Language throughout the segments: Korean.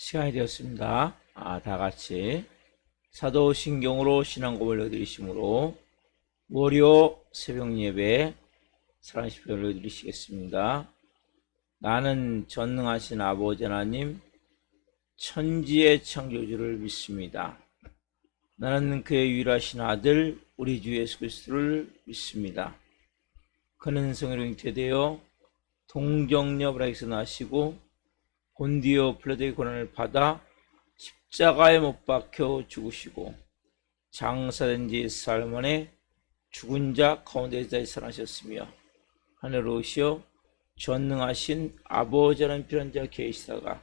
시간이 되었습니다. 다 같이 사도신경으로 신앙고백을 올려드리심으로 월요 새벽 예배 사랑의 시편을 올려드리시겠습니다. 나는 전능하신 아버지 하나님 천지의 창조주를 믿습니다. 나는 그의 유일하신 아들 우리 주 예수 그리스도를 믿습니다. 그는 성령으로 잉태되어 동정녀브라에서 나시고 본디오 필라도의 고난을 받아 십자가에 못 박혀 죽으시고 장사된 지 사흘 만에 죽은 자 가운데서 살아나셨으며 하늘로 오시어 전능하신 아버지 하나님 필요한 자 계시다가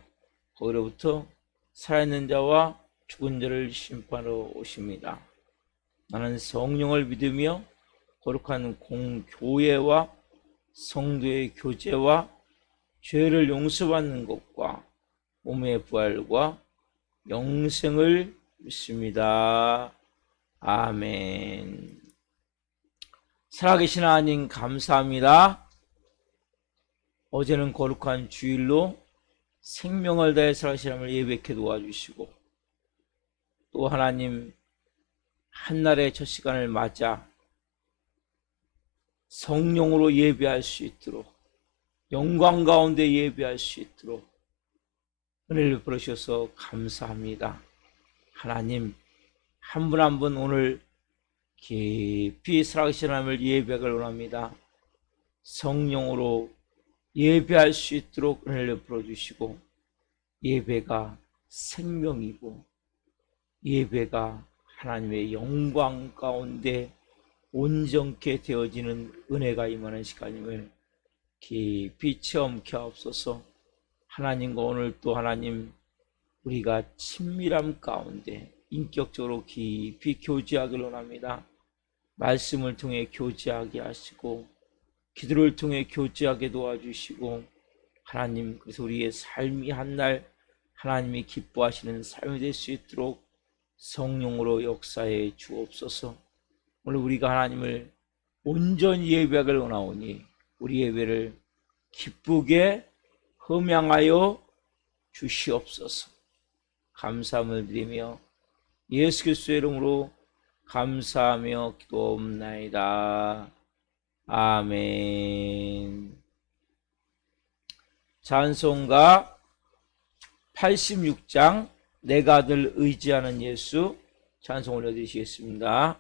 거기로부터 살아있는 자와 죽은 자를 심판하러 오십니다. 나는 성령을 믿으며 거룩한 공교회와 성도의 교제와 죄를 용서받는 것과 몸의 부활과 영생을 믿습니다. 아멘. 살아계신 하나님 감사합니다. 어제는 거룩한 주일로 생명을 다해 살아계신 하나님을 예배케 도와주시고 또 하나님 한날의 첫 시간을 맞아 성령으로 예배할 수 있도록 영광 가운데 예배할 수 있도록 은혜를 베푸셔서 감사합니다. 하나님 한 분 한 분 오늘 깊이 살아계신 하나님을 예배하길 원합니다. 성령으로 예배할 수 있도록 은혜를 베풀어주시고 예배가 생명이고 예배가 하나님의 영광 가운데 온전케 되어지는 은혜가 임하는 시간임을 깊이 체험케 하옵소서. 하나님과 오늘 또 하나님 우리가 친밀함 가운데 인격적으로 깊이 교제하기를 원합니다. 말씀을 통해 교제하게 하시고 기도를 통해 교제하게 도와주시고 하나님 그래서 우리의 삶이 한날 하나님이 기뻐하시는 삶이 될 수 있도록 성령으로 역사해 주옵소서. 오늘 우리가 하나님을 온전히 예배하기를 원하오니 우리 예배를 기쁘게 흠양하여 주시옵소서. 감사함을 드리며 예수 그리스도의 이름으로 감사하며 기도옵나이다. 아멘. 찬송가 86장 내가 늘 의지하는 예수 찬송 올려드리시겠습니다.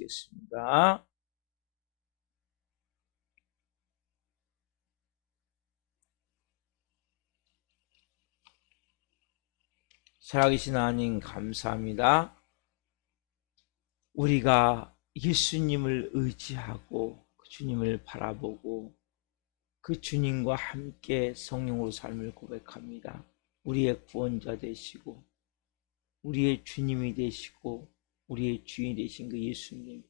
보시겠습니다. 살아계신 하나님 감사합니다. 우리가 예수님을 의지하고 그 주님을 바라보고 그 주님과 함께 성령으로 삶을 고백합니다. 우리의 구원자 되시고 우리의 주님이 되시고 우리의 주인이 되신 그 예수님,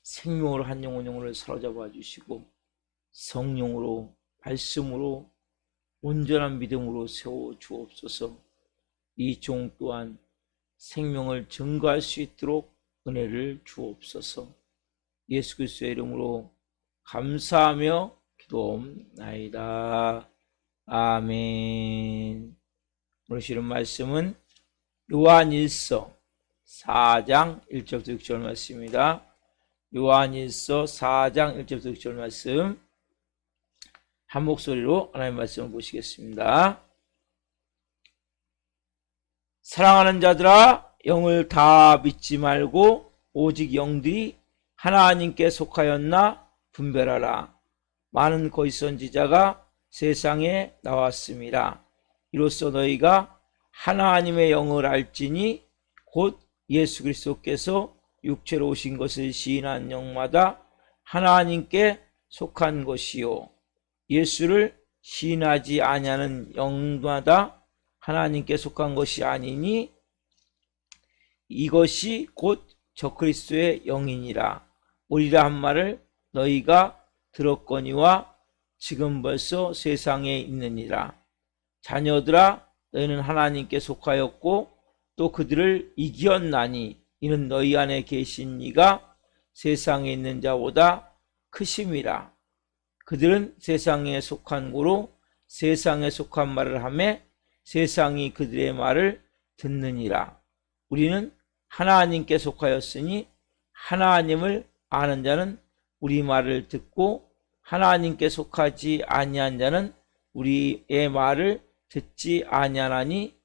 생명으로 한 영혼을 사로잡아 주시고 성령으로 말씀으로 온전한 믿음으로 세워 주옵소서. 이 종 또한 생명을 증거할 수 있도록 은혜를 주옵소서. 예수 그리스도의 이름으로 감사하며 기도옵나이다. 아멘. 오늘 실은 말씀은 요한일서 4장 1절부터 6절 말씀입니다. 요한일서 4장 1절부터 6절 말씀 한 목소리로 하나님의 말씀을 보시겠습니다. 사랑하는 자들아, 영을 다 믿지 말고 오직 영들이 하나님께 속하였나 분별하라. 많은 거짓 선지자가 세상에 나왔습니다. 이로써 너희가 하나님의 영을 알지니 곧 예수 그리스도께서 육체로 오신 것을 시인한 영마다 하나님께 속한 것이요 예수를 시인하지 아니하는 영마다 하나님께 속한 것이 아니니 이것이 곧 적그리스도의 영이니라. 오리라 한 말을 너희가 들었거니와 지금 벌써 세상에 있느니라. 자녀들아, 너희는 하나님께 속하였고 또 그들을 이기었나니 이는 너희 안에 계신 이가 세상에 있는 자보다 크심이라. 그들은 세상에 속한 고로 세상에 속한 말을 하며 세상이 그들의 말을 듣느니라. 우리는 하나님께 속하였으니 하나님을 아는 자는 우리 말을 듣고 하나님께 속하지 아니한 자는 우리의 말을 듣지 아니하나니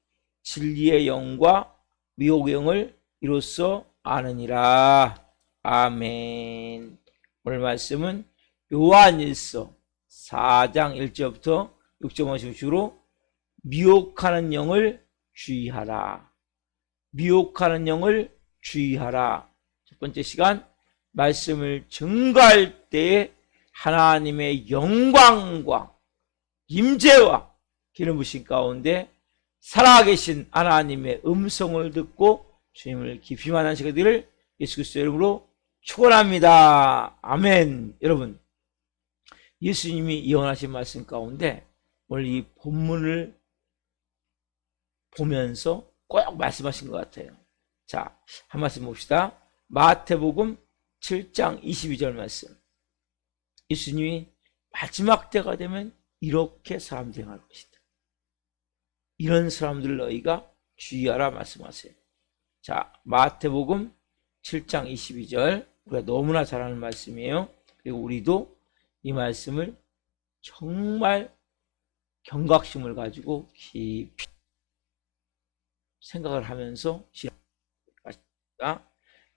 진리의 영과 미혹의 영을 이로써 아느니라. 아멘. 오늘 말씀은 요한일서 4장 1절부터 6절 말씀으로 미혹하는 영을 주의하라. 미혹하는 영을 주의하라. 첫 번째 시간 말씀을 증거할 때에 하나님의 영광과 임재와 기름 부으신 가운데 살아계신 하나님의 음성을 듣고 주님을 깊이 만나시게 되기를 예수 그리스도의 이름으로 축원합니다. 아멘. 여러분, 예수님이 예언하신 말씀 가운데 오늘 이 본문을 보면서 꼭 말씀하신 것 같아요. 자, 한 말씀 봅시다. 마태복음 7장 22절 말씀. 예수님이 마지막 때가 되면 이렇게 사람들이 행할 것이다. 이런 사람들 너희가 주의하라 말씀하세요. 자, 마태복음 7장 22절. 우리가 너무나 잘 아는 말씀이에요. 그리고 우리도 이 말씀을 정말 경각심을 가지고 깊이 생각을 하면서 시작합니다.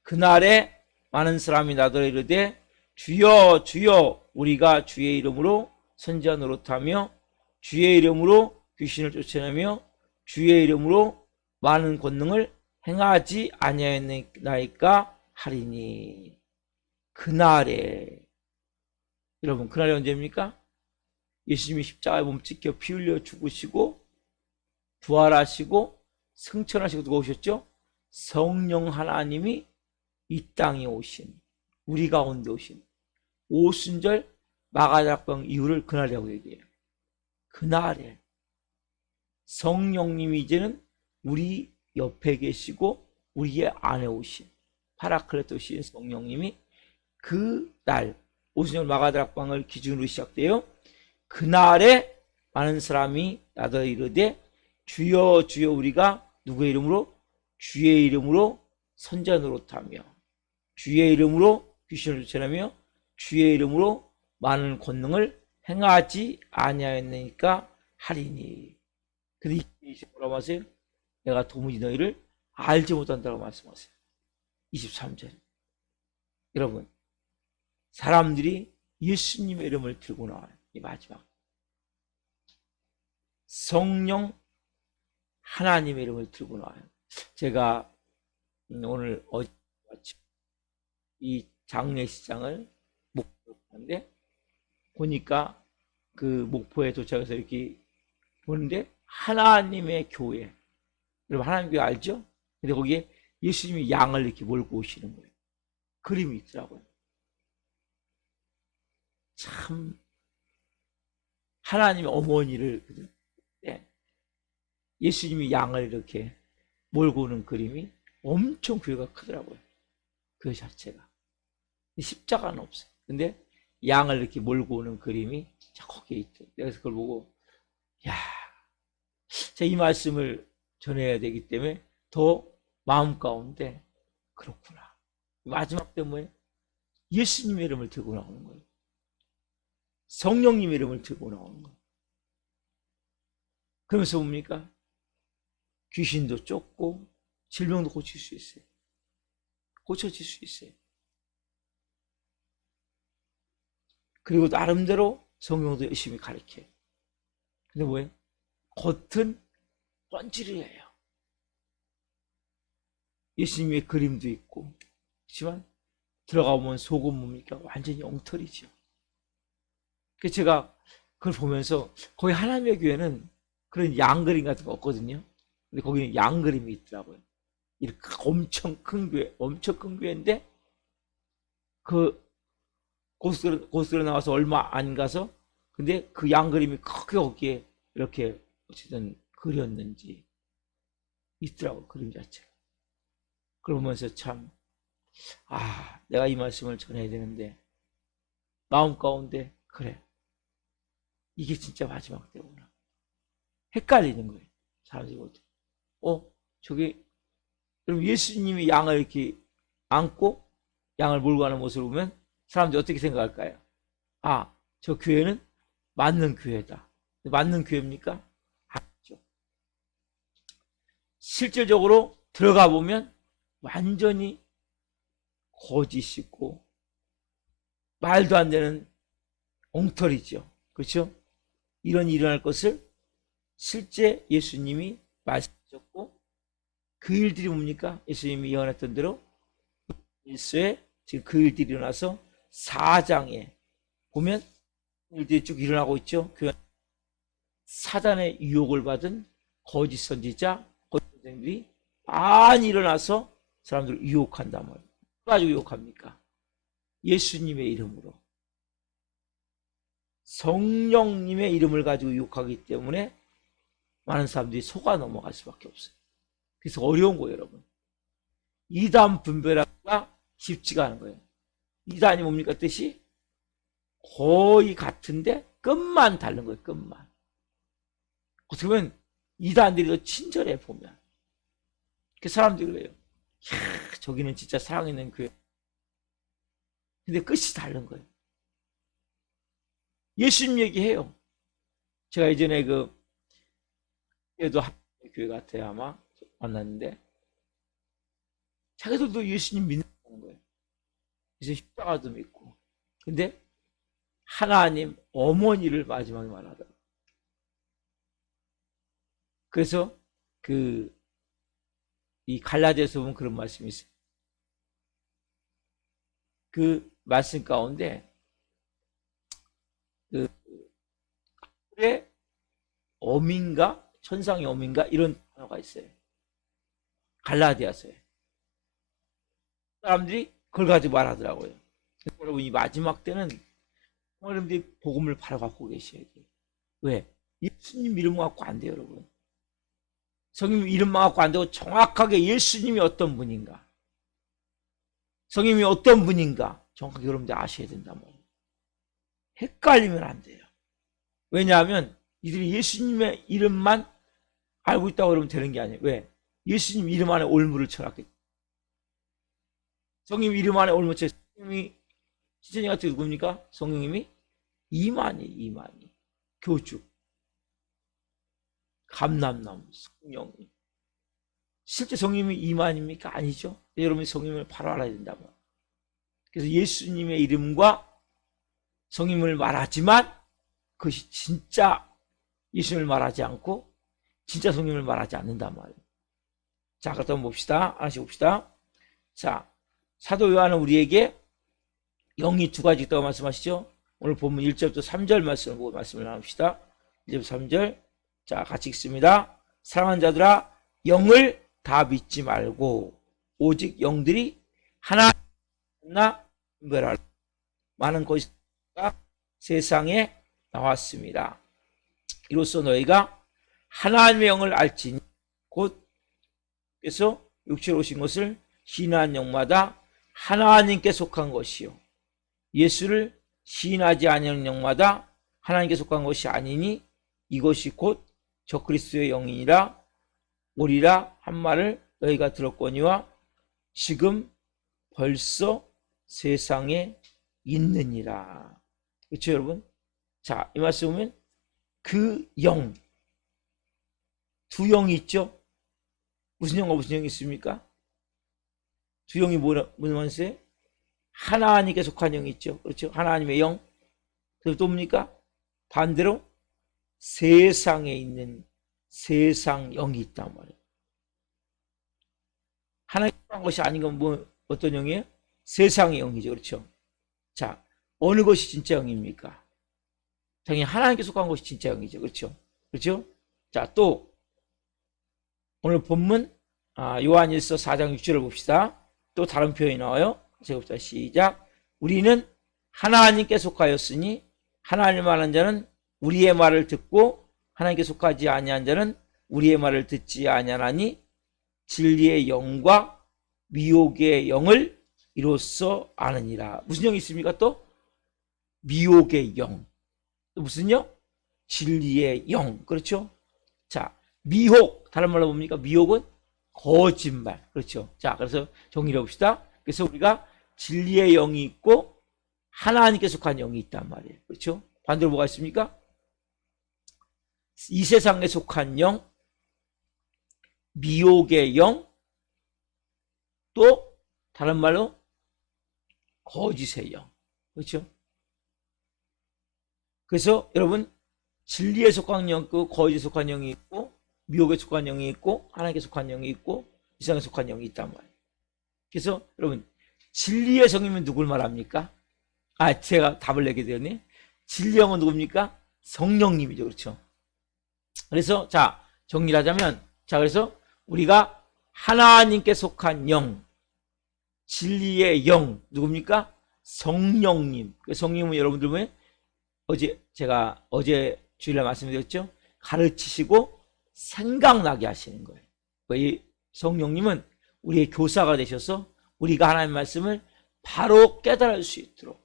그날에 많은 사람이 나더러 이르되 주여 주여 우리가 주의 이름으로 선지자 노릇하며 주의 이름으로 귀신을 쫓아내며 주의 이름으로 많은 권능을 행하지 아니하였나이까 하리니. 그날에, 여러분 그날이 언제입니까? 예수님이 십자가에 몸 찢겨 피 흘려 죽으시고 부활하시고 승천하시고 누가 오셨죠? 성령 하나님이 이 땅에 오신, 우리 가운데 오신 오순절 마가다락방 이후를 그날이라고 얘기해요. 그날에 성령님이 이제는 우리 옆에 계시고 우리의 안에 오신 파라클레토신 성령님이 그날 오순절 마가다락방을 기준으로 시작돼요. 그날에 많은 사람이 나더러 이르되 주여 주여 우리가 누구의 이름으로? 주의 이름으로 선지자 노릇하며 주의 이름으로 귀신을 쫓아내며 주의 이름으로 많은 권능을 행하지 아니하였느니까 하리니. 근데 뭐라고 하세요? 내가 도무지 너희를 알지 못한다고 말씀하세요. 23절. 여러분, 사람들이 예수님의 이름을 들고 나와요. 이 마지막. 성령 하나님의 이름을 들고 나와요. 제가 오늘 아침 이 장례식장을 목포에 갔는데 보니까 그 목포에 도착해서 이렇게 보는데 하나님의 교회, 여러분 하나님 교회 알죠? 근데 거기에 예수님이 양을 이렇게 몰고 오시는 거예요. 그림이 있더라고요. 참 하나님의 어머니를 예수님이 양을 이렇게 몰고 오는 그림이 엄청 교회가 크더라고요. 그 자체가. 십자가는 없어요. 근데 양을 이렇게 몰고 오는 그림이 거기에 있죠. 그래서 그걸 보고 야, 제가 이 말씀을 전해야 되기 때문에 더 마음 가운데 그렇구나. 마지막 때문에 예수님의 이름을 들고 나오는 거예요. 성령님의 이름을 들고 나오는 거예요. 그러면서 뭡니까? 귀신도 쫓고 질병도 고칠 수 있어요. 고쳐질 수 있어요. 그리고 나름대로 성경도 열심히 가르쳐요. 근데 뭐예요? 겉은 뻔질이에요. 예수님의 그림도 있고 그렇지만 들어가 보면 속은 뭡니까? 완전히 엉터리죠. 그래서 제가 그걸 보면서 거기 하나님의 교회는 그런 양 그림 같은 거 없거든요. 근데 거기는 양 그림이 있더라고요. 이렇게 엄청 큰 교회, 엄청 큰 교회인데 그 고속도로 나와서 얼마 안 가서 근데 그 양 그림이 크게 거기에 이렇게 어쨌든 그렸는지 있더라고요. 그림 자체가. 그러면서 참 내가 이 말씀을 전해야 되는데 마음 가운데 그래 이게 진짜 마지막 때구나 헷갈리는 거예요. 사람들이 볼 때. 저기 그럼 예수님이 양을 이렇게 안고 양을 몰고 가는 모습을 보면 사람들이 어떻게 생각할까요? 저 교회는 맞는 교회다. 맞는 교회입니까? 아니죠. 실질적으로 들어가 보면 완전히 거짓이고 말도 안 되는 엉터리죠. 그렇죠? 이런 일이 일어날 것을 실제 예수님이 말씀하셨고 그 일들이 뭡니까? 예수님이 예언했던 대로 일서에 지금 그 일들이 일어나서 4장에 보면 일들이 쭉 일어나고 있죠. 사단의 유혹을 받은 거짓 선지자, 거짓 선생들이 많이 일어나서 사람들을 유혹한단 말이에요. 가지고 유혹합니까? 예수님의 이름으로. 성령님의 이름을 가지고 유혹하기 때문에 많은 사람들이 속아 넘어갈 수밖에 없어요. 그래서 어려운 거예요, 여러분. 이단 분별하기가 쉽지가 않은 거예요. 이단이 뭡니까 뜻이? 거의 같은데 끝만 다른 거예요. 끝만. 어떻게 보면 이단들이 더 친절해 보면. 그 사람들이 그래요. 저기는 진짜 사랑있는 교회. 근데 끝이 다른 거예요. 예수님 얘기해요. 제가 예전에 얘도 교회 같아요 아마 만났는데 자기들도 예수님 믿는다는 거예요. 그래서 십자가도 믿고. 근데 하나님 어머니를 마지막에 말하더라고요. 그래서 이 갈라디아서 보면 그런 말씀이 있어요. 그 말씀 가운데 의 어민가 천상의 어민가 이런 단어가 있어요. 갈라디아서에 사람들이 그걸 가지고 말하더라고요. 여러분 이 마지막 때는 여러분들이 복음을 바로 갖고 계셔야 돼요. 왜? 예수님 이름 갖고 안 돼요, 여러분. 성님 이름만 갖고 안 되고 정확하게 예수님이 어떤 분인가, 성님이 어떤 분인가 정확하게 여러분들 아셔야 된단 말이에요. 헷갈리면 안 돼요. 왜냐하면 이들이 예수님의 이름만 알고 있다고 그러면 되는 게 아니에요. 왜? 예수님 이름 안에 올무를 쳐놨기 때문에. 성님 이름 안에 올무 쳐. 성님이 시천이 같은 누굽니까? 성령님이 이만희 교주 감람나무 성령님. 실제 성님이 이만입니까? 아니죠. 여러분이 성님을 바로 알아야 된다고. 그래서 예수님의 이름과 성임을 말하지만 그것이 진짜 예수님을 말하지 않고 진짜 성임을 말하지 않는단 말이에요. 자, 그렇다면 봅시다. 하나씩 봅시다. 자, 사도 요한은 우리에게 영이 두 가지 있다고 말씀하시죠. 오늘 본문 1절부터 3절 말씀을 보고 말씀을 나눕시다. 1절부터 3절. 자, 같이 읽습니다. 사랑하는 자들아, 영을 다 믿지 말고 오직 영들이 하나 분별하라. 많은 것이가 세상에 나왔습니다. 이로써 너희가 하나님의 영을 알지니 곧 그래서 육체로 오신 것을 시인하는 영마다 하나님께 속한 것이요 예수를 시인하지 아니하는 영마다 하나님께 속한 것이 아니니 이것이 곧 적그리스도의 영이니라 오리라 한 말을 너희가 들었거니와 지금 벌써 세상에 있느니라. 그렇죠, 여러분? 자, 이 말씀 보면 그 영, 두 영이 있죠? 무슨 영과 무슨 영이 있습니까? 두 영이 무슨 말이세요? 하나님께 속한 영이 있죠. 그렇죠? 하나님의 영. 그리고 또 뭡니까? 반대로 세상에 있는 세상 영이 있단 말이에요. 하나님께 속한 것이 아닌 건 뭐, 어떤 영이에요? 세상의 영이죠. 그렇죠? 자, 어느 것이 진짜 영입니까? 당연히 하나님께 속한 것이 진짜 영이죠. 그렇죠? 그렇죠? 자, 또 오늘 본문 요한일서 4장 6절을 봅시다. 또 다른 표현이 나와요. 제가 시작. 우리는 하나님께 속하였으니 하나님 아는 자는 우리의 말을 듣고 하나님께 속하지 아니한 자는 우리의 말을 듣지 아니하나니 진리의 영과 미혹의 영을 이로써 아느니라. 무슨 영이 있습니까? 또 미혹의 영. 또 무슨 영? 진리의 영. 그렇죠? 자, 미혹 다른 말로 뭡니까? 미혹은 거짓말. 그렇죠? 자, 그래서 정리해 봅시다. 그래서 우리가 진리의 영이 있고 하나님께 속한 영이 있단 말이에요. 그렇죠? 반대로 뭐가 있습니까? 이 세상에 속한 영, 미혹의 영, 또 다른 말로 거짓의 영. 그렇죠? 그래서 여러분 진리에 속한 영 있고 거짓에 속한 영이 있고 미혹에 속한 영이 있고 하나님께 속한 영이 있고 이 세상에 속한 영이 있단 말이에요. 그래서 여러분 진리의 성이면 누굴 말합니까? 제가 답을 내게 되었네. 진리의 영은 누굽니까? 성령님이죠. 그렇죠? 그래서 자 정리를 하자면 자 그래서 우리가 하나님께 속한 영 진리의 영 누굽니까? 성령님. 성령님은 여러분들 보면 제가 어제 주일날 말씀드렸죠. 가르치시고 생각나게 하시는 거예요. 이 성령님은 우리의 교사가 되셔서 우리가 하나님의 말씀을 바로 깨달을 수 있도록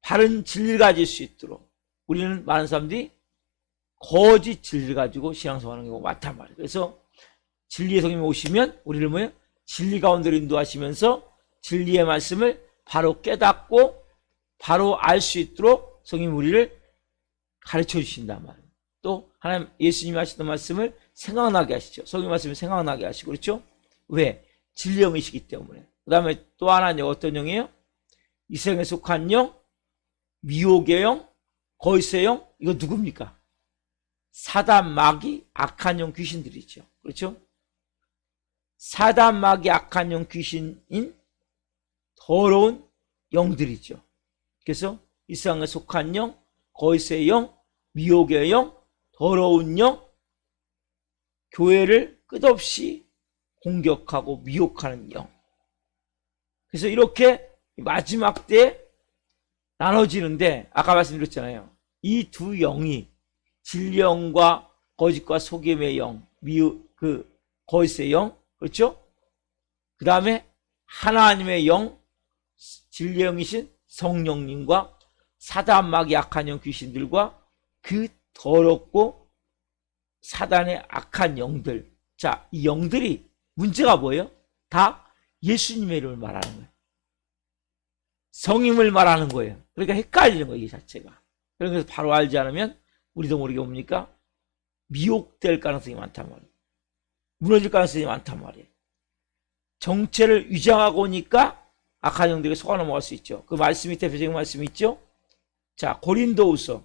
바른 진리를 가질 수 있도록 우리는 많은 사람들이 거짓 진리를 가지고 신앙생활하는 경우가 많단 말이에요. 그래서 진리의 성령이 오시면 우리를 뭐예요? 진리 가운데로 인도하시면서 진리의 말씀을 바로 깨닫고 바로 알 수 있도록 성령이 우리를 가르쳐 주신단 말이에요. 또 하나님 예수님이 하시던 말씀을 생각나게 하시죠. 성령 말씀을 생각나게 하시고 그렇죠? 왜? 진리 영이시기 때문에. 그 다음에 또 하나는 어떤 영이에요? 이 세상에 속한 영, 미혹의 영, 거짓의 영. 이거 누굽니까? 사단 마귀 악한 영 귀신들이죠. 그렇죠? 사단 마귀 악한 영 귀신인 더러운 영들이죠. 그래서 이 세상에 속한 영, 거짓의 영, 미혹의 영, 더러운 영, 교회를 끝없이 공격하고 미혹하는 영. 그래서 이렇게 마지막 때에 나눠지는데 아까 말씀드렸잖아요. 이 두 영이 진리 영과 거짓과 속임의 영, 거짓의 영, 그렇죠? 그 다음에 하나님의 영, 진리 영이신 성령님과 사단 마귀 악한 영 귀신들과 그 더럽고 사단의 악한 영들. 자, 이 영들이 문제가 뭐예요? 다 예수님의 이름을 말하는 거예요. 성임을 말하는 거예요. 그러니까 헷갈리는 거예요, 이 자체가. 그래서 바로 알지 않으면 우리도 모르게 뭡니까? 미혹될 가능성이 많단 말이에요. 무너질 가능성이 많단 말이에요. 정체를 위장하고 오니까 악한 영들에게 속아 넘어갈 수 있죠. 그 말씀이 대표적인 말씀이 있죠. 자, 고린도후서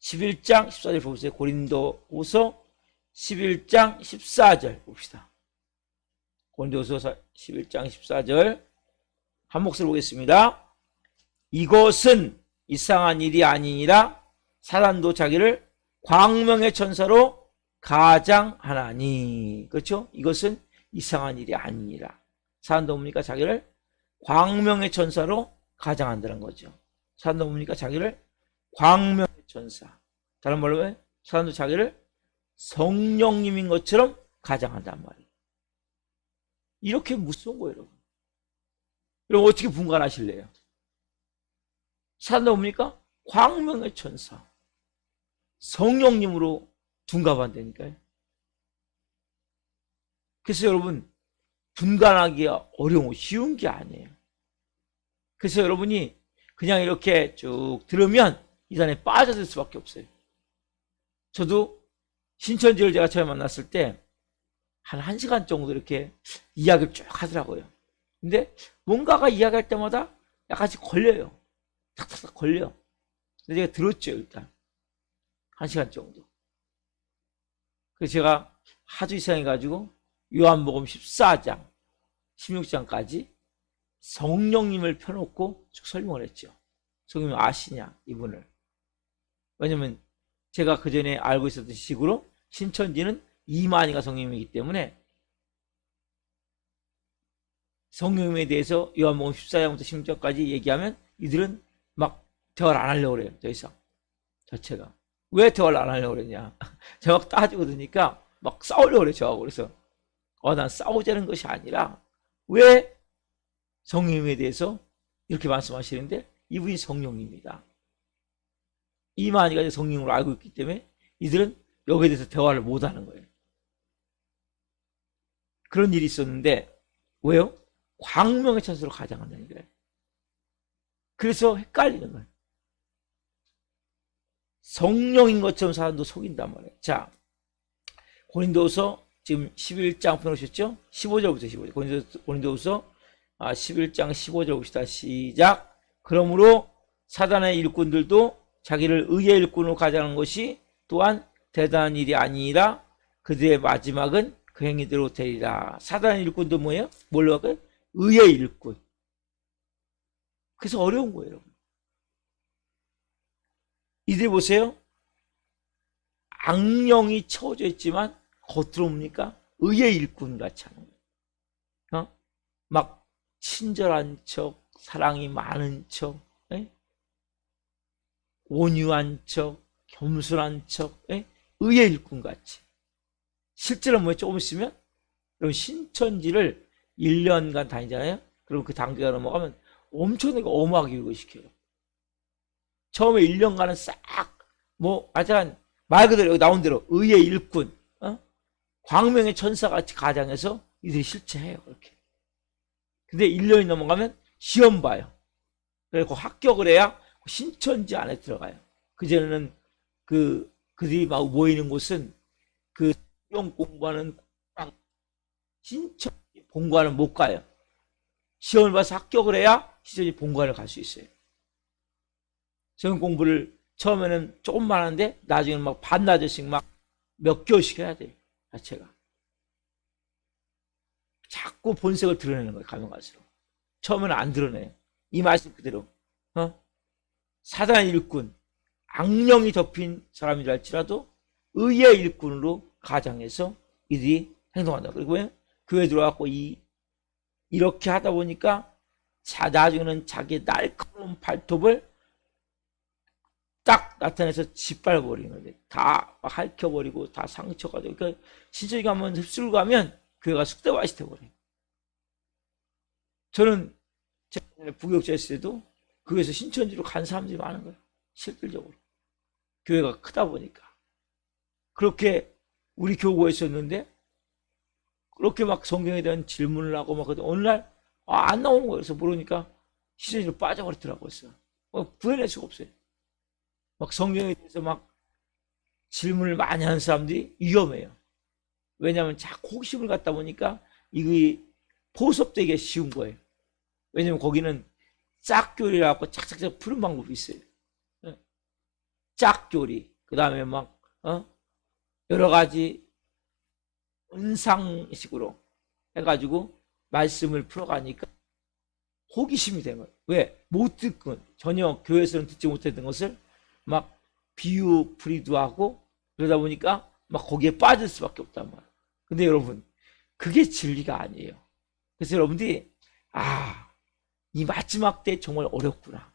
11장 14절 보세요. 고린도후서 11장 14절 봅시다. 고린도후서 11장 14절 한 목소리 보겠습니다. 이것은 이상한 일이 아니니라 사단도 자기를 광명의 천사로 가장하나니. 그렇죠? 이것은 이상한 일이 아니니라. 사단도 뭡니까? 자기를 광명의 천사로 가장한다는 거죠. 사단도 뭡니까? 자기를 광명의 천사. 다른 말로 사단도 자기를 성령님인 것처럼 가장한단 말이에요. 이렇게 무서운 거예요, 여러분. 여러분 어떻게 분간하실래요? 사단도 뭡니까? 광명의 천사. 성령님으로 둔갑한다니까요. 그래서 여러분 분간하기가 어려운 쉬운 게 아니에요. 그래서 여러분이 그냥 이렇게 쭉 들으면 이 산에 빠져들 수밖에 없어요. 저도 신천지를 제가 처음 만났을 때 한 1시간 정도 이렇게 이야기를 쭉 하더라고요. 근데 뭔가가 이야기할 때마다 약간씩 걸려요. 탁탁탁 걸려. 근데 제가 들었죠, 일단. 1시간 정도. 그래서 제가 하도 이상해가지고 요한복음 14장, 16장까지 성령님을 펴놓고 쭉 설명을 했죠. 성령님 아시냐, 이분을. 왜냐면 제가 그 전에 알고 있었던 식으로 신천지는 이만희가 성령님이기 때문에 성령님에 대해서 요한복음 14장부터 16장까지 얘기하면 이들은 막 대화를 안 하려고 그래요. 더 이상. 자체가. 왜 대화를 안 하려고 그랬냐. 제가 막 따지고 드니까 막 싸우려고 그래요. 저하고. 그래서 난 싸우자는 것이 아니라 왜 성령님에 대해서 이렇게 말씀하시는데 이분이 성령입니다. 이만희가 성령으로 알고 있기 때문에 이들은 여기에 대해서 대화를 못하는 거예요. 그런 일이 있었는데 왜요? 광명의 천사로 가장한다는 거예요. 그래서 헷갈리는 거예요. 성령인 것처럼 사람도 속인단 말이에요. 자, 고린도후서 지금 11장 펴놓으셨죠? 15절부터 15절. 고린도후서 11장 15절 봅시다. 시작. 그러므로 사단의 일꾼들도 자기를 의의 일꾼으로 가장하는 것이 또한 대단한 일이 아니라 그들의 마지막은 그 행위대로 되리라. 사단의 일꾼도 뭐예요? 뭘로 할까요? 의의 일꾼. 그래서 어려운 거예요, 여러분. 이들 보세요. 악령이 채워져 있지만 겉으로 뭡니까? 의의 일꾼 같이 하는 거예요. 막 친절한 척, 사랑이 많은 척, 온유한 척, 겸손한 척, 의의 일꾼 같이. 실제로 뭐 조금 있으면 그럼 신천지를 1년간 다니잖아요. 그럼 그 단계가 넘어가면 엄청나게 엄하게 교육시켜요. 처음에 1년간은 싹 하여간 말 그대로 여기 나온 대로 의의 일꾼, 광명의 천사같이 가장해서 이들이 실체해요. 그렇게. 근데 1년이 넘어가면 시험 봐요. 그래서 합격을 해야 신천지 안에 들어가요. 그전에는 그들이 막 모이는 곳은 그 시험 공부하는 신천지 본관은 못 가요. 시험을 봐서 합격을 해야 신천지 본관을 갈 수 있어요. 시험 공부를 처음에는 조금만 하는데 나중에는 막 반나절씩 막 몇 개월씩 해야 돼요. 자체가. 자꾸 본색을 드러내는 거예요. 가면 갈수록. 처음에는 안 드러내요. 이 말씀 그대로. 사단의 일꾼, 악령이 덮인 사람이라 할지라도 의의 일꾼으로 가장해서 이들이 행동한다. 그리고 교회 들어와서 이렇게 하다 보니까 나중에는 자기의 날카로운 발톱을 딱 나타내서 짓밟아버리는 거예요. 다 핥혀버리고 다 상처가 되고. 그러니까 신천지 가면 흡수를 가면 교회가 쑥대밭이 돼버려요. 저는 제가 부교육자 했을 때도 교회에서 신천지로 간 사람들이 많은 거예요. 실질적으로. 교회가 크다 보니까. 그렇게 우리 교구에 있었는데 그렇게 막 성경에 대한 질문을 하고 막 어느 날 안 나오는 거예요. 그래서 모르니까 신천지로 빠져버리더라고요. 구해낼 수가 없어요. 막 성경에 대해서 막 질문을 많이 하는 사람들이 위험해요. 왜냐하면 자꾸 호기심을 갖다 보니까 이게 포섭되기 쉬운 거예요. 왜냐면 거기는 짝교리라고 착착착 푸는 방법이 있어요. 짝교리. 그 다음에 막, 여러 가지 은상식으로 해가지고 말씀을 풀어가니까 호기심이 된 거예요. 왜? 못 듣고, 전혀 교회에서는 듣지 못했던 것을 막 비유풀이도 하고 그러다 보니까 막 거기에 빠질 수밖에 없단 말이에요. 근데 여러분, 그게 진리가 아니에요. 그래서 여러분들이, 이 마지막 때 정말 어렵구나.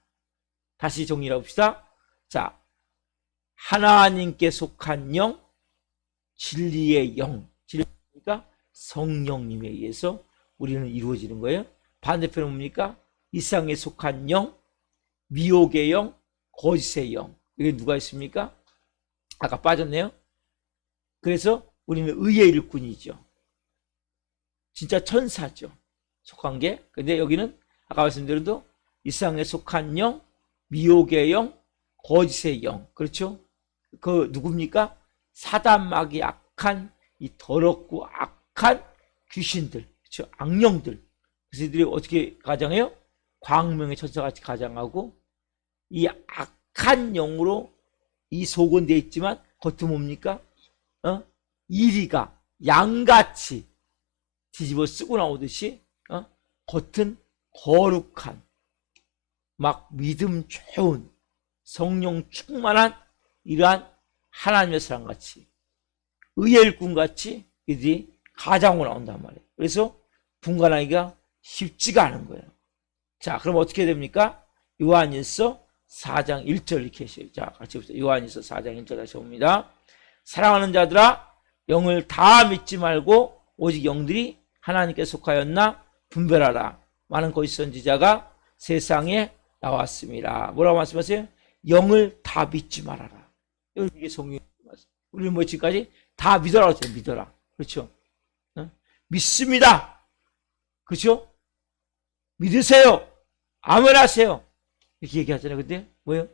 다시 정리해 봅시다. 자, 하나님께 속한 영, 진리의 영, 진리가 성령님에 의해서 우리는 이루어지는 거예요. 반대편은 뭡니까? 이 세상에 속한 영, 미혹의 영, 거짓의 영. 이게 누가 있습니까? 아까 빠졌네요. 그래서 우리는 의의 일꾼이죠. 진짜 천사죠. 속한 게. 근데 여기는 아까 말씀드려도 이 세상에 속한 영, 미혹의 영, 거짓의 영. 그렇죠? 그 누굽니까? 사단막이 악한 이 더럽고 악한 귀신들, 그렇죠? 악령들. 그래서 이들이 어떻게 가장해요? 광명의 천사같이 가장하고 이 악한 영으로 이 속은 돼 있지만 겉은 뭡니까? 이리가 양같이 뒤집어 쓰고 나오듯이 겉은 거룩한 막 믿음 좋은 성령 충만한 이러한 하나님의 사람같이 의의 일꾼같이 이들이 가장으로 나온단 말이에요. 그래서 분간하기가 쉽지가 않은 거예요. 자, 그럼 어떻게 됩니까? 요한일서 4장 1절 이렇게 하셔요. 자, 같이 봅시다. 요한일서 4장 1절 다시 봅니다. 사랑하는 자들아, 영을 다 믿지 말고 오직 영들이 하나님께 속하였나 분별하라. 많은 거짓 선지자가 세상에 나왔습니다. 뭐라고 말씀하세요? 영을 다 믿지 말아라. 이게 성경. 우리는 뭐 지금까지 다 믿어라 그랬죠. 믿어라. 그렇죠? 믿습니다. 그렇죠? 믿으세요. 아멘 하세요. 이렇게 얘기하잖아요. 근데 뭐예요?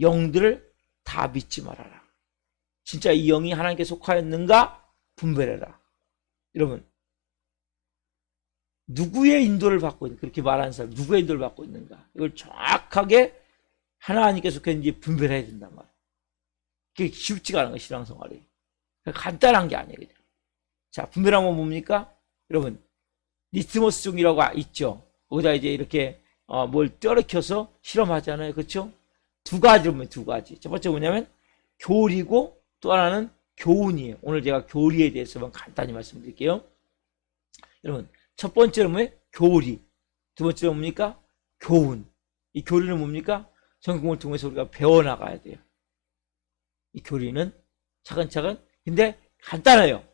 영들을 다 믿지 말아라. 진짜 이 영이 하나님께 속하였는가 분별해라. 여러분, 누구의 인도를 받고 있는가? 그렇게 말하는 사람 누구의 인도를 받고 있는가? 이걸 정확하게 하나님께 속했는지 분별해야 된단 말이에요. 그게 쉽지가 않은 거예요. 신앙생활이. 간단한 게 아니에요. 자, 분별하면 뭡니까? 여러분, 리트머스 종이라고 있죠. 거기다 이제 이렇게 뭘 떨어켜서 실험하잖아요. 그렇죠? 두 가지로 보면 두 가지. 첫 번째 뭐냐면 교리고 또 하나는 교훈이에요. 오늘 제가 교리에 대해서만 간단히 말씀드릴게요. 여러분, 첫 번째는 뭐예요? 교리. 두 번째는 뭡니까? 교훈. 이 교리는 뭡니까? 성경을 통해서 우리가 배워나가야 돼요. 이 교리는 차근차근. 근데 간단해요.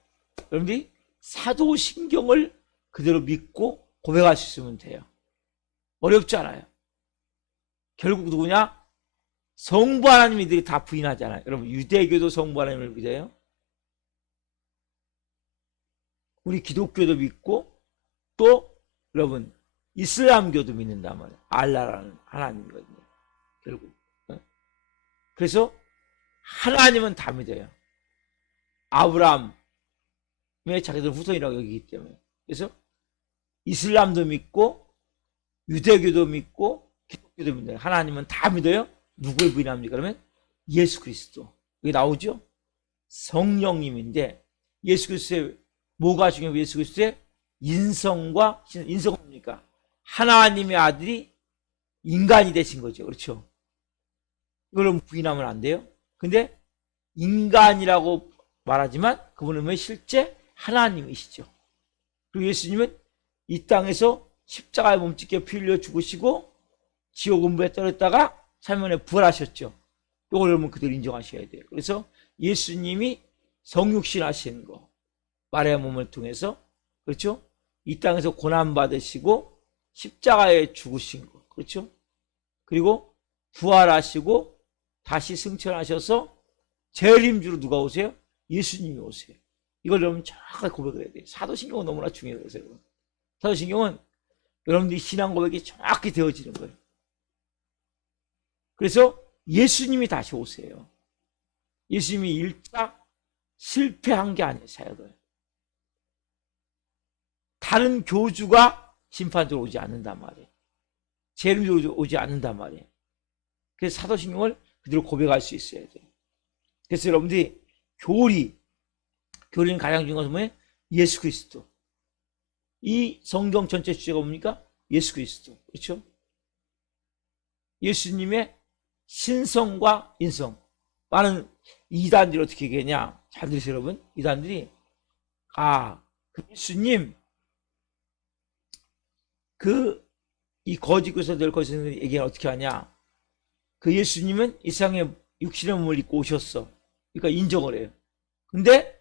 여러분들이 사도신경을 그대로 믿고 고백할 수 있으면 돼요. 어렵지 않아요. 결국 누구냐? 성부 하나님들이 다 부인하잖아요. 여러분, 유대교도 성부 하나님을 믿어요. 우리 기독교도 믿고 또 여러분 이슬람교도 믿는단 말이에요. 알라라는 하나님이거든요. 결국. 그래서 하나님은 다 믿어요. 아브라함의 자기들 후손이라고 여기기 때문에. 그래서 이슬람도 믿고 유대교도 믿고 기독교도 믿어요. 하나님은 다 믿어요. 누구를 부인합니까? 그러면 예수 그리스도. 여기 나오죠? 성령님인데 예수 그리스도의 뭐가 중요해요? 예수 그리스도의 인성과 인성은 뭡니까? 하나님의 아들이 인간이 되신 거죠. 그렇죠? 이걸 부인하면 안 돼요. 근데 인간이라고 말하지만 그분은 왜 실제 하나님이시죠. 그리고 예수님은 이 땅에서 십자가에 몸짓게 피 흘려 죽으시고 지옥 음부에 떨어졌다가 3일 만에 부활하셨죠. 이걸 여러분 그대로 인정하셔야 돼요. 그래서 예수님이 성육신 하신 거 마리아 몸을 통해서 그렇죠? 이 땅에서 고난 받으시고 십자가에 죽으신 거 그렇죠? 그리고 부활하시고 다시 승천하셔서 재림주로 누가 오세요? 예수님이 오세요. 이걸 여러분 정확하게 고백을 해야 돼요. 사도신경은 너무나 중요해요. 사도신경은 여러분들이 신앙 고백이 정확히 되어지는 거예요. 그래서 예수님이 다시 오세요. 예수님이 1차 실패한 게 아니에요. 사역을. 다른 교주가 심판 들어오지 않는단 말이에요. 제 이름이 오지 않는단 말이에요. 그래서 사도신경을 그대로 고백할 수 있어야 돼요. 그래서 여러분들이 교리는 가장 중요한 것은 뭐예요? 예수 그리스도. 이 성경 전체 주제가 뭡니까? 예수 그리스도. 그렇죠? 예수님의 신성과 인성. 많은 이단들이 어떻게 얘기하냐? 잘 들으세요, 여러분. 이단들이 그 예수님 이 거짓 교사들 거짓들 얘기는 어떻게 하냐? 그 예수님은 이 세상에 육신의 몸을 입고 오셨어. 그러니까 인정을 해요. 근데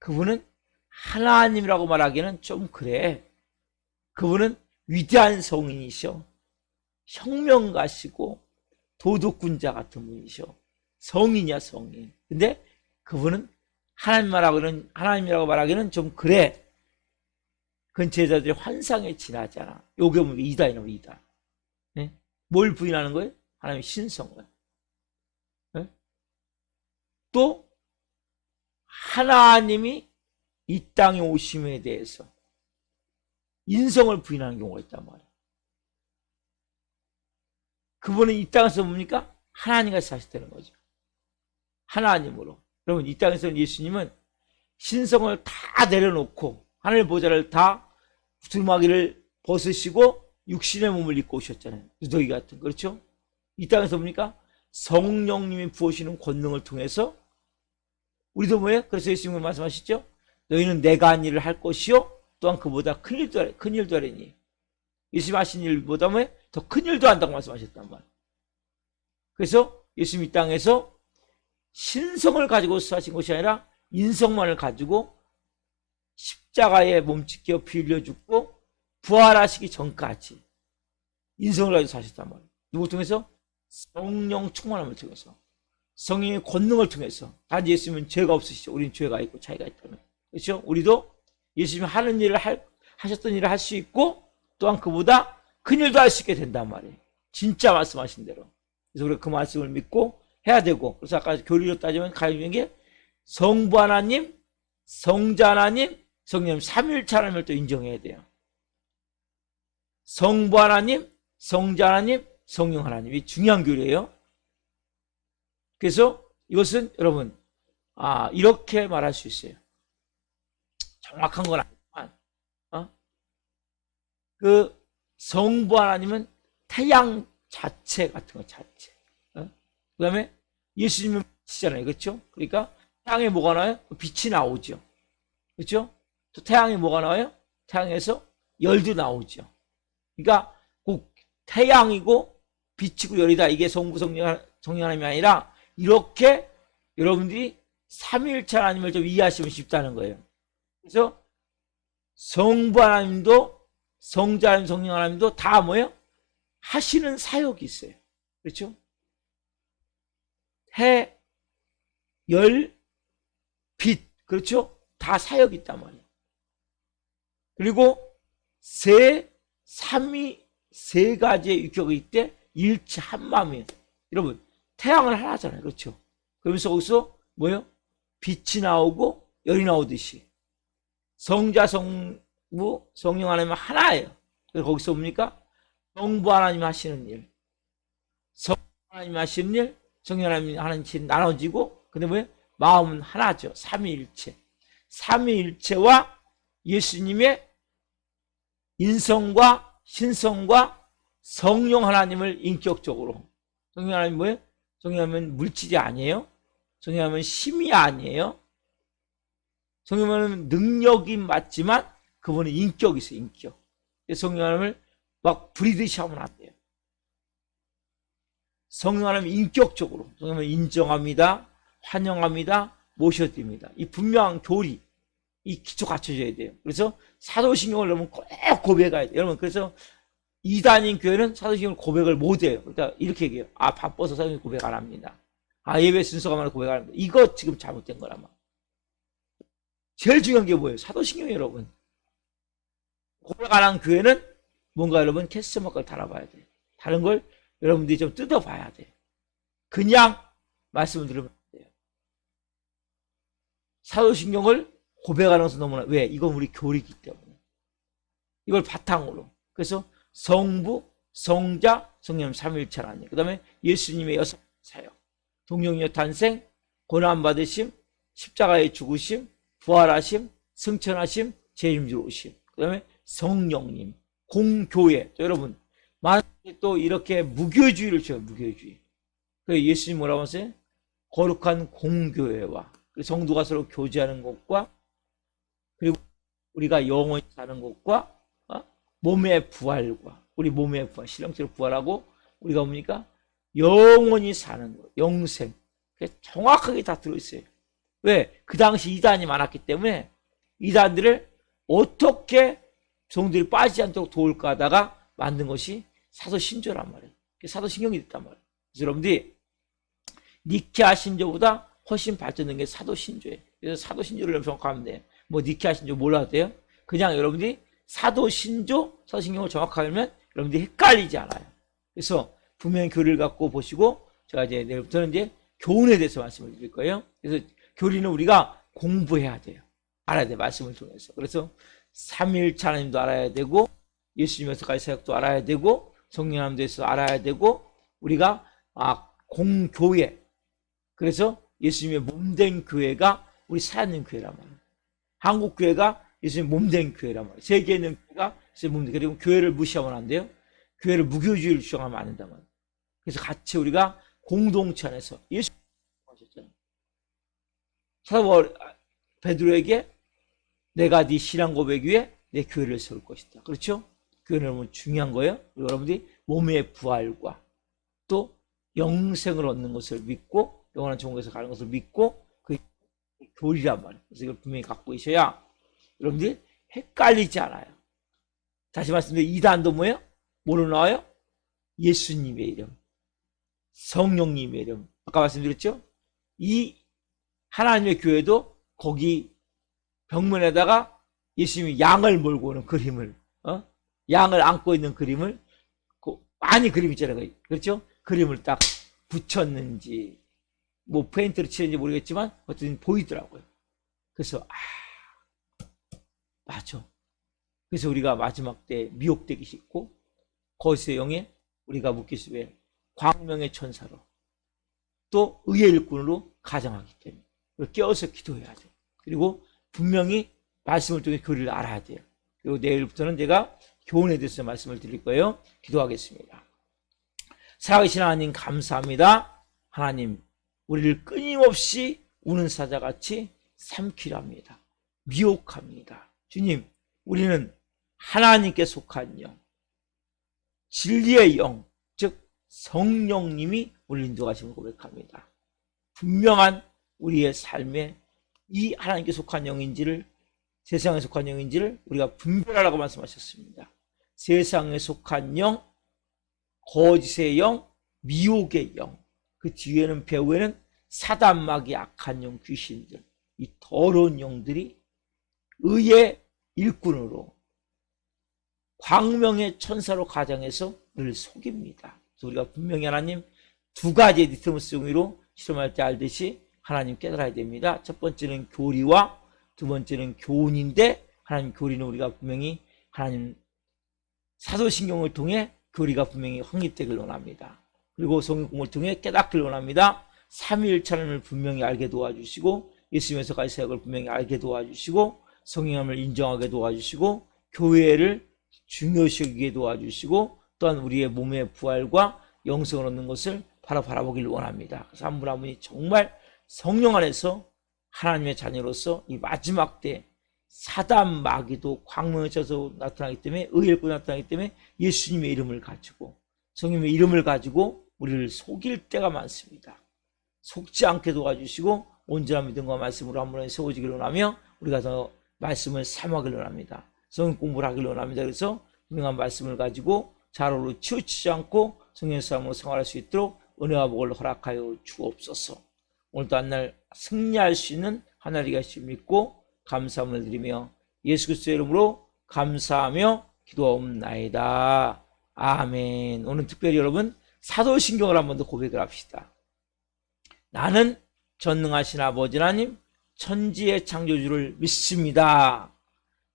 그분은 하나님이라고 말하기는 좀 그래. 그분은 위대한 성인이셔. 혁명가시고 도덕군자 같은 분이셔. 성인이야, 성인. 근데 그분은 하나님이라고 말하기는 좀 그래. 그건 제자들의 환상에 지나잖아. 요게 뭐 이단이라고, 이단. 네? 뭘 부인하는 거예요? 하나님의 신성을. 네? 또 하나님이 이 땅에 오심에 대해서 인성을 부인하는 경우가 있단 말이에요. 그분은 이 땅에서 뭡니까? 하나님과 사시되는 거죠. 하나님으로. 여러분, 이 땅에서는 예수님은 신성을 다 내려놓고 하늘 보좌를 다 두루마기를 벗으시고 육신의 몸을 입고 오셨잖아요. 누더기 같은. 그렇죠? 이 땅에서 뭡니까? 성령님이 부으시는 권능을 통해서 우리도 뭐예요? 그래서 예수님은 말씀하시죠? 너희는 내가 한 일을 할 것이요 또한 그보다 큰 일도 하리니. 예수님 하신 일보다 뭐예요? 더 큰 일도 한다고 말씀하셨단 말이에요. 그래서 예수님 이 땅에서 신성을 가지고 사신 것이 아니라 인성만을 가지고 십자가에 몸짓겨 피 흘려 죽고 부활하시기 전까지 인성을 가지고 사셨단 말이에요. 누구 통해서? 성령 충만함을 통해서, 성령의 권능을 통해서. 단지 예수님은 죄가 없으시죠. 우리는 죄가 있고 차이가 있다면. 그렇죠? 우리도 예수님이 하는 일을 하셨던 일을 할 수 있고 또한 그보다 큰 일도 할 수 있게 된단 말이에요. 진짜 말씀하신 대로. 그래서 우리가 그 말씀을 믿고 해야 되고, 그래서 아까 교리로 따지면 가장 게 성부 하나님, 성자 하나님, 성령 삼위일체 하나님을 또 인정해야 돼요. 성부 하나님, 성자 하나님, 성령 하나님이 중요한 교리예요. 그래서 이것은 여러분 이렇게 말할 수 있어요. 정확한 건 아니지만 그 성부 하나님은 태양 자체 같은 거 자체. 그 다음에 예수님은 빛이잖아요. 그렇죠? 그러니까 태양에 뭐가 나와요? 빛이 나오죠. 그렇죠? 또 태양에 뭐가 나와요? 태양에서 열도 나오죠. 그러니까 꼭 태양이고 빛이고 열이다. 이게 성부 성령 하나님이 아니라 이렇게 여러분들이 삼위일체 하나님을 좀 이해하시면 쉽다는 거예요. 그래서 성부 하나님도 성자 하나님, 성령 하나님도 다 뭐예요? 하시는 사역이 있어요. 그렇죠? 해, 열, 빛, 그렇죠? 다 사역이 있단 말이에요. 그리고 삼위 세 가지의 육격이 있대 일체 한 마음이에요. 여러분, 태양은 하나잖아요. 그렇죠? 그러면서 거기서 뭐예요? 빛이 나오고 열이 나오듯이 성자, 성부, 성령 하나님 하나예요. 그래서 거기서 뭡니까? 성부 하나님 하시는 일, 성부 하나님 하시는 일, 성령 하나님 하는 일 나눠지고, 근데 뭐예요? 마음은 하나죠. 삼위일체. 삼위일체와 예수님의 인성과 신성과 성령 하나님을 인격적으로. 성령 하나님 뭐예요? 성령 하나님은 물질이 아니에요. 성령 하나님은 힘이 아니에요. 성령 하나님은 능력이 맞지만 그분은 인격이 있어요. 인격. 성령 하나님을 막 부리듯이 하면 안 돼요. 성령 하나님 인격적으로 성령 하나님 인정합니다. 환영합니다. 모셔드립니다. 이 분명한 교리, 이 기초 갖춰져야 돼요. 그래서 사도신경을 여러분 꼭 고백해야 돼요. 여러분, 그래서 이단인 교회는 사도신경을 고백을 못해요. 그러니까 이렇게 얘기해요. 바빠서 사도신경 고백 안 합니다. 예배 순서가 많아 고백 안 합니다. 이거 지금 잘못된 거라마. 제일 중요한 게 뭐예요? 사도신경이에요, 여러분. 고백 안 한 교회는 뭔가 여러분 캐스터마크를 달아봐야 돼요. 다른 걸 여러분들이 좀 뜯어봐야 돼요. 그냥 말씀을 들으면 안 돼요. 사도신경을 고백하는 것은 너무나, 왜? 이건 우리 교리이기 때문에. 이걸 바탕으로. 그래서 성부, 성자, 성령 삼위일체 하나님. 그 다음에 예수님의 여섯 사역, 동정녀 탄생, 고난받으심, 십자가의 죽으심, 부활하심, 승천하심, 재림주로 오심. 그 다음에 성령님, 공교회. 여러분, 많은 또 이렇게 무교주의를 줘요. 무교주의. 그래서 예수님 뭐라고 하세요? 거룩한 공교회와 성도가 서로 교제하는 것과, 그리고 우리가 영원히 사는 것과, 몸의 부활과, 우리 몸의 부활, 신령체로 부활하고, 우리가 뭡니까? 영원히 사는 것, 영생. 정확하게 다 들어있어요. 왜? 그 당시 이단이 많았기 때문에 이단들을 어떻게 성도들이 빠지지 않도록 도울까 하다가 만든 것이 사도신조란 말이에요. 사도신경이 됐단 말이에요. 그래서 여러분들이 니케아 신조보다 훨씬 발전된 게 사도신조예요. 그래서 사도신조를 정확하면 돼요. 뭐 니케아 신조 몰라도 돼요. 그냥 여러분들이 사도신조, 사도신경을 정확하게 하면 여러분들이 헷갈리지 않아요. 그래서 분명히 교리를 갖고 보시고, 제가 이제 내일부터는 이제 교훈에 대해서 말씀을 드릴 거예요. 그래서 교리는 우리가 공부해야 돼요. 알아야 돼요. 말씀을 통해서. 그래서 삼위일체 하나님도 알아야 되고, 예수님의 여섯가지 사역도 알아야 되고, 성령 하나님에 대해서 알아야 되고, 우리가 공교회, 그래서 예수님의 몸된 교회가 우리 살아있는 교회란 말이에요. 한국 교회가 예수님 몸된 교회란 말이에요. 세계에 있는 교회가 예수님 몸된 교회. 그리고 교회를 무시하면 안 돼요. 교회를 무교주의를 주장하면 안 된단 말이에요. 그래서 같이 우리가 공동체 안에서 예수님 하셨잖아요. 사도 베드로에게 내가 네 신앙 고백 위에 내 교회를 세울 것이다. 그렇죠? 교회는 너무 중요한 거예요. 그리고 여러분들이 몸의 부활과 또 영생을 얻는 것을 믿고, 영원한 천국에서 가는 것을 믿고, 그 교리란 말이에요. 그래서 이걸 분명히 갖고 계셔야 여러분들이 헷갈리지 않아요. 다시 말씀드리면 이단도 뭐예요? 뭐로 나와요? 예수님의 이름, 성령님의 이름. 아까 말씀드렸죠? 이 하나님의 교회도 거기 벽면에다가 예수님이 양을 몰고 오는 그림을, 양을 안고 있는 그림을 많이 그림 있잖아요. 그렇죠? 그림을 딱 붙였는지 뭐 페인트를 칠했는지 모르겠지만 어쨌든 보이더라고요. 그래서 맞아. 그래서 우리가 마지막 때 미혹되기 싫고, 거기서 영에 우리가 묻기 위해 광명의 천사로 또 의의 일꾼으로 가정하기 때문에 깨어서 기도해야 돼요. 그리고 분명히 말씀을 통해 교리를 알아야 돼요. 그리고 내일부터는 제가 교훈에 대해서 말씀을 드릴 거예요. 기도하겠습니다. 살아계신 하나님 감사합니다. 하나님, 우리를 끊임없이 우는 사자같이 삼키려 합니다. 미혹합니다. 주님, 우리는 하나님께 속한 영, 진리의 영, 즉 성령님이 우리를 인도하심을 고백합니다. 분명한 우리의 삶에 이 하나님께 속한 영인지를, 세상에 속한 영인지를 우리가 분별하라고 말씀하셨습니다. 세상에 속한 영, 거짓의 영, 미혹의 영, 그 뒤에는 배후에는 사단마귀 악한 영, 귀신들, 이 더러운 영들이 의의 일꾼으로 광명의 천사로 가장해서 우리를 속입니다. 그래서 우리가 분명히 하나님 두 가지의 리트머스 종이로 실험할 때 알듯이 하나님 깨달아야 됩니다. 첫 번째는 교리와 두 번째는 교훈인데, 하나님 교리는 우리가 분명히 하나님 사도신경을 통해 교리가 분명히 확립되길 원합니다. 그리고 성경공을 통해 깨닫길 원합니다. 삼위일체를 분명히 알게 도와주시고, 예수님의 여섯가지 사역을 분명히 알게 도와주시고, 성령님을 인정하게 도와주시고, 교회를 중요시 여기게 도와주시고, 또한 우리의 몸의 부활과 영생을 얻는 것을 바라보길 원합니다. 그래서 한 분 한 분이 정말 성령 안에서 하나님의 자녀로서 이 마지막 때 사단 마귀도 광명에 쳐서 나타나기 때문에, 의일꾼 나타나기 때문에 예수님의 이름을 가지고, 성령의 이름을 가지고 우리를 속일 때가 많습니다. 속지 않게 도와주시고 온전한 믿음과 말씀으로 한 번에 세워지기를 원하며, 우리가 더 말씀을 삼하기를 원합니다. 성경 공부를 하기를 원합니다. 그래서 분명한 말씀을 가지고 자로로 치우치지 않고 성령의 사람으로 생활할 수 있도록 은혜와 복을 허락하여 주옵소서. 오늘도 한 날 승리할 수 있는 하나님이 하심을 믿고 감사함을 드리며 예수 그리스도의 이름으로 감사하며 기도하옵나이다. 아멘. 오늘 특별히 여러분 사도신경을 한 번 더 고백을 합시다. 나는 전능하신 아버지 하나님 천지의 창조주를 믿습니다.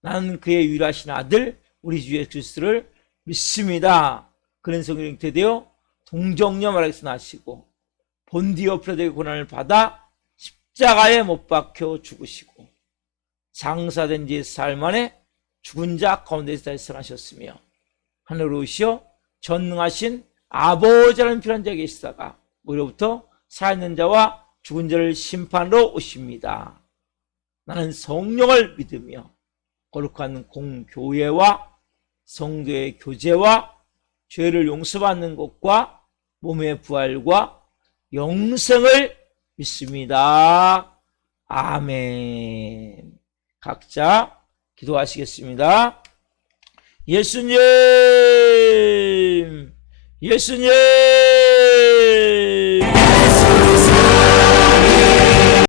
나는 그의 유일하신 아들 우리 주 예수 그리스도를 믿습니다. 그런 성령이 잉태되어 동정녀 마리아에서 나시고 본디오 필라도의 고난을 받아 십자가에 못 박혀 죽으시고 장사된 지 사흘 만에 죽은 자 가운데서 달성하셨으며 하늘로 오시어 전능하신 아버지라는 필요한 자가 계시다가 우리로부터 살아있는 자와 죽은 자를 심판으로 오십니다. 나는 성령을 믿으며 거룩한 공교회와 성도의 교제와 죄를 용서받는 것과 몸의 부활과 영생을 믿습니다. 아멘. 각자 기도하시겠습니다. 예수님, 예수님,